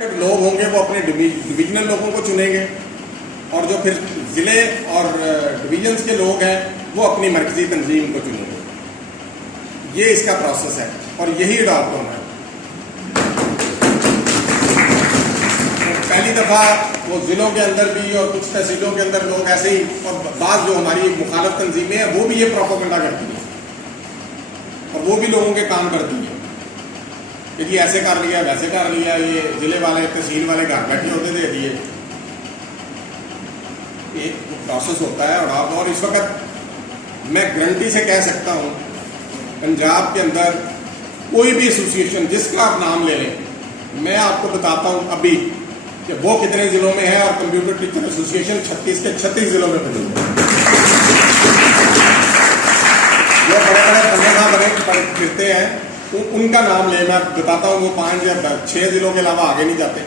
लोग होंगे वो अपने डिविजनल लोगों को चुनेंगे और जो फिर जिले और डिवीजन्स के लोग हैं वो अपनी मरकजी तंजीम को चुनेंगे। ये इसका प्रोसेस है और यही अडॉप्ट होना है। पहली दफ़ा वो ज़िलों के अंदर भी और कुछ तहसीलों के अंदर लोग ऐसे ही, और बाज़ जो हमारी मुखालफ तंजीमें हैं वो भी ये प्रोपेगेंडा करती हैं और वो भी लोगों के काम करती हैं कि जी ऐसे कर लिया वैसे कर लिया, ये ज़िले वाले तहसील वाले घर बैठे होते दे दिए। एक प्रोसेस होता है और इस वक्त मैं गारंटी से कह सकता हूँ पंजाब के अंदर कोई भी एसोसिएशन जिसका आप नाम ले लें, मैं आपको बताता हूँ अभी कि वो कितने जिलों में है और कंप्यूटर टीचर एसोसिएशन 36 के 36 जिलों में बनी है। जो बड़े बड़े संगठन बने फिरते हैं तो उनका नाम ले, मैं बताता हूँ वो 5 या 6 जिलों के अलावा आगे नहीं जाते।